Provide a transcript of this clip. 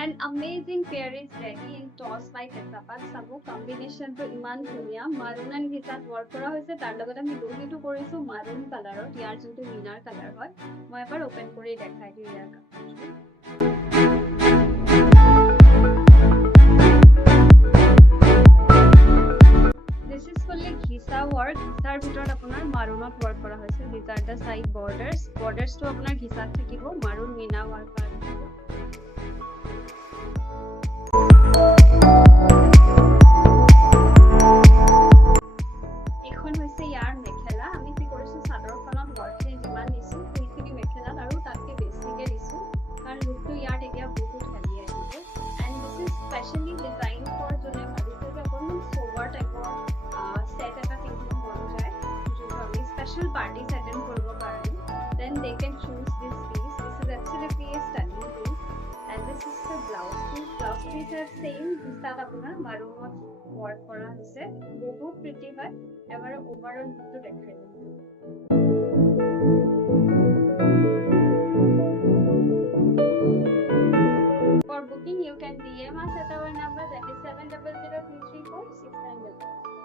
An amazing pair is ready in toss by Kesapat. Sabu combination to iman dhuniya maroon and ghisat work kora hoise tar logot ami lohi to korisu maroon color yar jonto winner color hoy moi ebar open kore dekhai diu yar This is fully ghisa work. Ghisar bhitor apunar maroonot work kora hoise. These are the side borders. Borders to apunar ghisat thakibo maroon meena work kora thakibo. এখন হৈছে ইয়াৰ মেখেলা আমি কি কৰিছো চাদৰখনত ওয়াৰ্কখিনি যিমান দিছো সেইখিনি মেখেলাত আৰু তাতকে বেছিকে দিছো কাৰণ লুকটো ইয়াত এতিয়া বহুত হেভি আহিছে and this is specially design for যোনে ভাবিছে যে অকণমান সোভাৰ টাইপৰ সেট এটা পিন্ধিব মন যায় যোনটো আমি স্পেচিয়েল পাৰ্টিজ এটেণ্ড কৰিব কাৰণে then they can choose this piece this is actually a styling piece and this is the blouse piece is same দিছাত আপোনাৰ মাৰুনত work kora hoise bahut pretty hoy ebar overall lukto dekhai For booking you can DM us at our number that is 70033469.